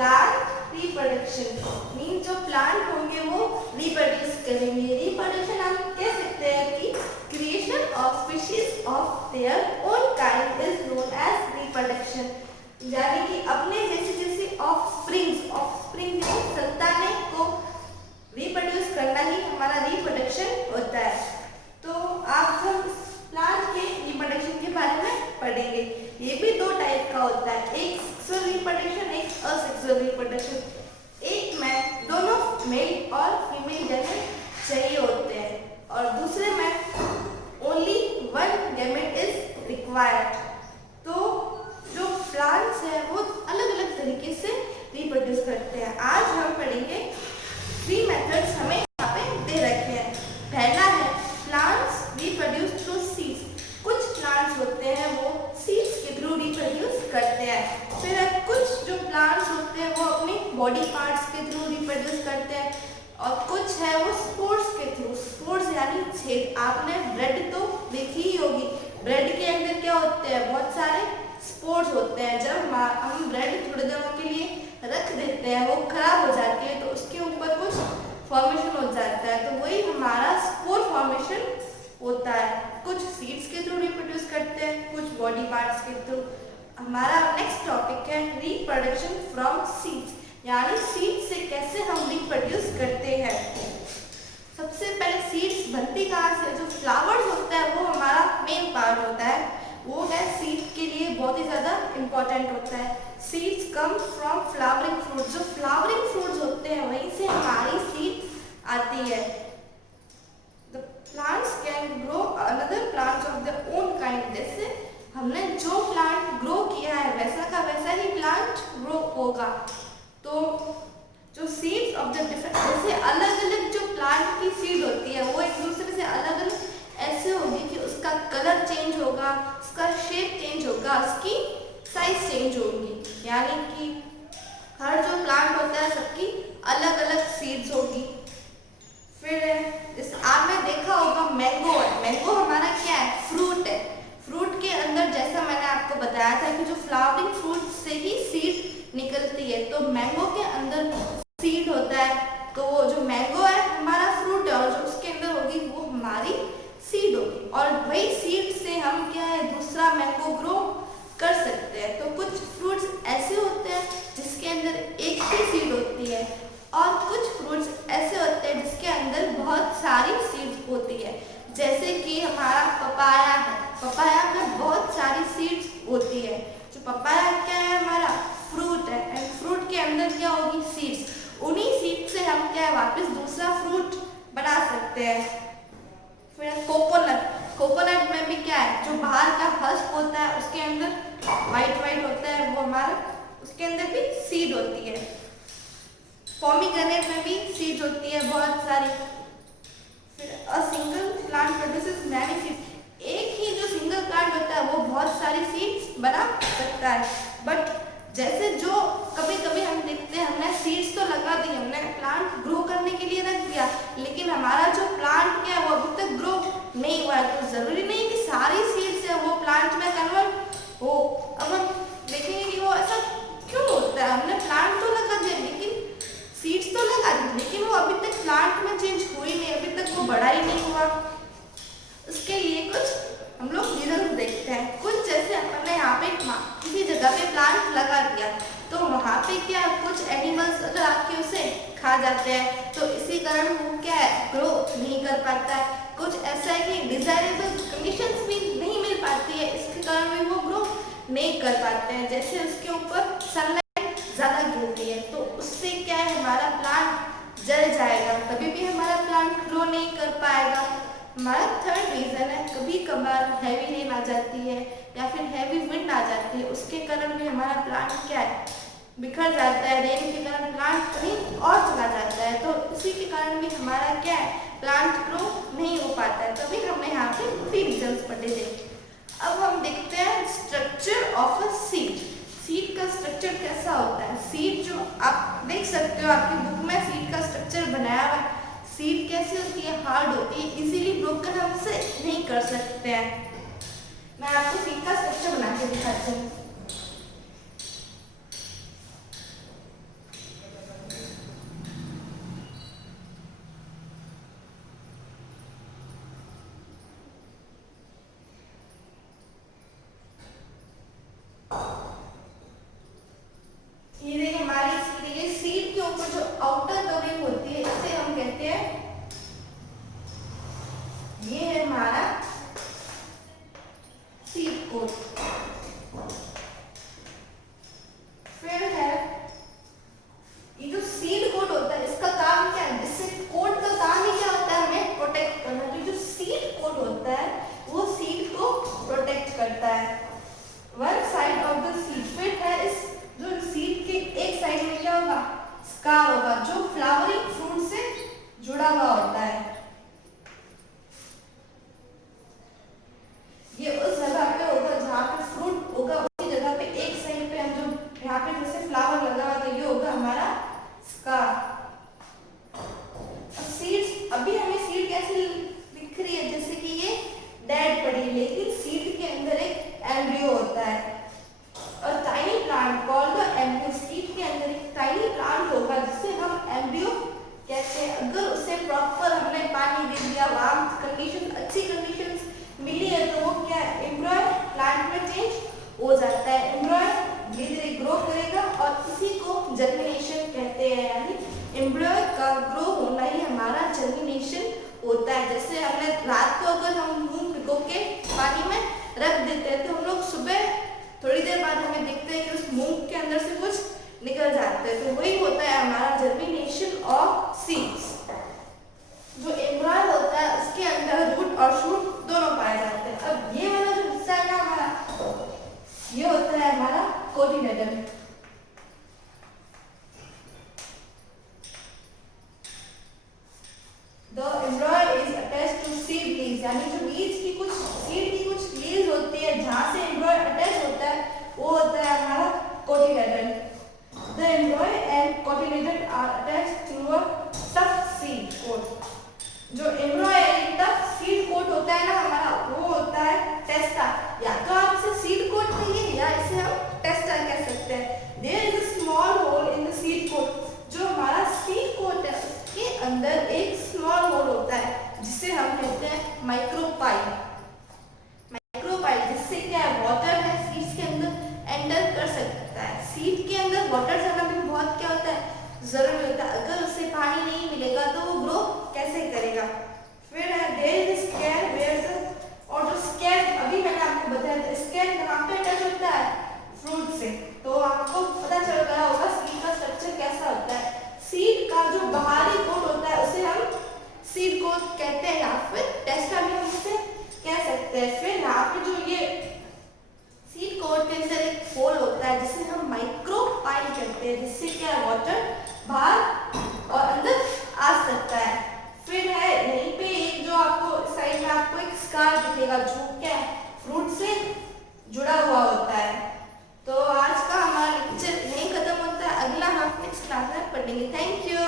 Plant reproduction mean जो plant होंगे वो रिप्रोड्यूस करेंगे। रिप्रोडक्शन हम कह सकते हैं कि creation of species of their own kind is known as reproduction, यानी कि अपने जैसे जैसे ऑफस्प्रिंग संतानें को रिप्रोड्यूस करना ही हमारा रिप्रोडक्शन होता है। तो आप हम प्लांट के रिप्रोडक्शन के बारे में पढ़ेंगे। ये भी दो टाइप का होता है, एक सेक्सुअल रिप्रोडक्शन, एक असेक्सुअल रिप्रोडक्शन। एक में दोनों मेल और फीमेल गैमेट चाहिए होते हैं और दूसरे में only one gamete is required. तो जो प्लांट्स है वो अलग अलग तरीके से रिप्रोड्यूस करते हैं। आज हम पढ़ेंगे 3 मेथड्स हमें यहाँ पे दे रखे हैं। पहला है प्लांट्स रिप्रोड्यूस थ्रू सीड्स। कुछ प्लांट्स होते हैं वो सीड्स के थ्रू रिप्रोड्यूस करते हैं। फिर कुछ जो प्लांट्स होते हैं वो अपने बॉडी पार्ट्स के थ्रू रिप्रोड्यूस करते हैं और कुछ है वो स्पोर्स के थ्रू। स्पोर्स यानी छेद। आपने ब्रेड तो देखी ही होगी, ब्रेड के अंदर क्या होते हैं, बहुत सारे स्पोर्स होते हैं। जब हम ब्रेड थोड़ी देर के लिए रख देते हैं वो खराब हो जाती है तो उसके ऊपर कुछ फॉर्मेशन हो जाता है, तो वही हमारा स्पोर फॉर्मेशन होता है। कुछ सीड्स के थ्रू रिप्रोड्यूस करते हैं, कुछ बॉडी पार्ट्स के थ्रू। हमारा नेक्स्ट टॉपिक है रिप्रोडक्शन फ्रॉम सीड्स, यानी सीड्स से कैसे हम रिप्रोड्यूस करते हैं। सबसे पहले सीड्स बनती कहाँ से, जो फ्लावर्स होता है वो हमारा मेन पार्ट होता है, वो है सीड के लिए बहुत ही ज़्यादा इम्पोर्टेंट होता है। Seeds come from flowering fruit. जो फ्लावरिंग फ्रूट्स होते हैं वहीं से हमारी सीड आती है। The plants can grow another plants of their own kind. जैसे हमने जो प्लांट ग्रो किया है वैसा का वैसा ही प्लांट ग्रो होगा। तो जो सीड्स ऑफ द डिफरेंट, जैसे अलग अलग जो प्लांट की सीड होती है वो एक दूसरे से अलग अलग ऐसे होगी कि उसका कलर चेंज होगा, उसका शेप चेंज होगा, उसकी साइज चेंज होगी, यानी कि हर जो प्लांट होता है सबकी अलग अलग सीड्स होगी। फिर जैसे आपने देखा होगा मैंगो है, मैंगो हमारा क्या है, फ्रूट है। फ्रूट के अंदर जैसा मैंने आपको बताया था कि जो फ्लावरिंग फ्रूट से ही सीड निकलती है, तो मैंगो के अंदर सीड होता है। तो वो जो मैंगो है हमारा फ्रूट है और जो उसके अंदर होगी वो हमारी सीड होगी और वही सीड से हम क्या है दूसरा मैंगो ग्रो कर सकते हैं। तो कुछ फ्रूट्स ऐसे होते हैं जिसके अंदर एक ही सीड होती है और कुछ फ्रूट्स ऐसे होते हैं जिसके अंदर बहुत सारी सीड्स होती है। जैसे कि हमारा पपाया है, पपाया में बहुत सारी सीड्स होती है। जो पपाया क्या है, हमारा फ्रूट है एंड फ्रूट के अंदर क्या होगी, सीड्स। उन्हीं सीड से हम क्या है वापस दूसरा फ्रूट बना सकते हैं। फिर कोकोनट, कोकोनट में भी क्या है, जो बाहर का हस्क होता है उसके अंदर वाइट होता है, वो हमारा उसके अंदर भी सीड होती है। पोमीग्रेनेट में भी सीड होती है बहुत सारी। फिर a single plant produces many seeds. एक ही जो सिंगल प्लांट होता है वो बहुत सारी सीड्स बना सकता है। बट जैसे जो कभी कभी हम देखते हैं हमने सीड्स तो लगा दी, हमने प्लांट ग्रो करने के लिए रख दिया, लेकिन हमारा जो प्लांट क्या है वो अभी तक ग्रो नहीं हुआ है। तो जरूरी नहीं कि सारी सीड्स है वो प्लांट में कन्वर्ट हो। अब हम देखेंगे कि वो ऐसा क्यों होता है, हमने प्लांट तो लगा दिया लेकिन सीड्स तो लगा दी लेकिन वो अभी तक प्लांट में चेंज हुई नहीं, अभी तक वो बड़ा ही नहीं हुआ। उसके लिए कुछ हम लोग रीजन देखते हैं। कुछ जैसे हमने यहाँ पे किसी जगह पे प्लांट लगा दिया तो वहाँ पे क्या कुछ एनिमल्स अगर आके उसे खा जाते हैं तो इसी कारण वो क्या है ग्रो नहीं कर पाता है। कुछ ऐसा है कि डिजायरेबल कंडीशंस भी नहीं मिल पाती है, इसके कारण भी वो ग्रो नहीं कर पाते हैं। जैसे उसके ऊपर सनलाइट ज़्यादा गिरती है तो उससे क्या है हमारा प्लांट जल जाएगा, कभी भी हमारा प्लांट ग्रो नहीं कर पाएगा। हमारा थर्ड रीजन है कभी कभार हैवी रेन आ जाती है या फिर हैवी विंड आ जाती है, उसके कारण भी हमारा प्लांट क्या है बिखर जाता है। रेन के कारण प्लांट कहीं और चला जाता है तो इसी के कारण भी हमारा क्या है प्लांट ग्रो नहीं हो पाता है। तभी हमने यहाँ पे 3 रीजन्स पढ़े थे। अब हम देखते हैं structure of a seed. Seed का स्ट्रक्चर कैसा होता है। सीड जो आप देख सकते हो आपकी बुक में सीड का स्ट्रक्चर बनाया हुआ है। सीड कैसी होती है, हार्ड होती है, इजीली ब्रोकन हम से नहीं कर सकते हैं। मैं आपको सीड का स्ट्रक्चर बना के दिखाती हूँ। स्कार होगा जो फ्लावरिंग फ्रूट से जुड़ा हुआ होता है। ये उस जगह पे होगा जहाँ पे फ्रूट होगा, उसी जगह पे एक साइड पे हम जो यहाँ पे जैसे फ्लावर लगा हुआ था ये होगा हमारा स्कार। सीड्स, अभी हमें सीड कैसे दिख रही है, जैसे कि ये डेड पड़ी, लेकिन सीड के अंदर एक एम्ब्रियो होता है। और tiny plant called the embryo, seed के अंदर एक टाइनी प्लांट होगा जिसे हम एम्ब्रियो कहते हैं। अगर उसे प्रॉपर हमने पानी दे दिया, वार्म कंडीशन, अच्छी कंडीशन मिली है, तो वो क्या एम्ब्रियो प्लांट में चेंज हो जाता है। एम्ब्रियो धीरे धीरे ग्रो करेगा और इसी को जर्मिनेशन कहते हैं, यानी एम्ब्रियो का ग्रो होना ही हमारा जर्मिनेशन होता है। जैसे हमने रात को अगर हम मूंग भिगो के पानी में रख देते हैं तो हम लोग सुबह थोड़ी देर बाद हमें देखते हैं कि उस मूंग के अंदर से कुछ निकल जाता है, तो वही होता है हमारा जर्मिनेशन ऑफ सीड्स। जो एम्ब्रियो होता है उसके अंदर रूट और शूट दोनों पाए जाते हैं। अब ये वाला जो हिस्सा है ना हमारा, ये होता है हमारा cotyledon. The embryo is attached to seed leaves, यानी जो बीज की कुछ सीड की कुछ लीव्स होती है जहाँ से एम्ब्रियो अटैच होता है वो होता है हमारा cotyledon. The embryo and cotyledon are attached through a tough seed coat. जो एम्ब्रियो यानी टफ सीड कोट होता है ना हमारा, वो होता है टेस्टा। या तो आप इसे सीड कोट कहिए या इसे हम टेस्टा कह सकते हैं। There is a small hole in the seed coat. जो हमारा सीड कोट है उसके अंदर एक स्मॉल होल होता है जिसे हम कहते हैं माइक्रोपाइल। माइक्रोपाइल जिससे क्या है, वाटर है सीड्स के अंदर एंटर कर सकता है। सीड के अंदर वाटर जाना भी बहुत क्या होता है, जरूरी होता है। अगर उसे पानी नहीं मिलेगा तो वो ग्रो कैसे करेगा। फिर है there is scale where the, और जो स्केल अभी मैंने आपको बताया था, स्केल कहाँ पे अटैच होता है, फ्रूट से। तो आपको पता चल गया होगा सीड का स्ट्रक्चर कैसा होता है। सीड का जो बाहरी कोट होता है उसे हम सीड कोट कहते हैं, या फिर टेस्टा भी हम उसे कह सकते हैं। फिर यहाँ पे जो ये सीड कोट के अंदर एक होल होता है जिसे हम माइक्रोपाइल कहते हैं, जिससे क्या वाटर बाहर और अंदर आ सकता है। फिर है यहीं पे एक जो आपको साइड में आपको एक स्कार दिखेगा जो क्या है, फ्रूट से जुड़ा हुआ होता है। तो आज का हमारा लेक्चर यहीं खत्म होता है, अगला हम नेक्स्ट क्लास में पढ़ेंगे। Thank you.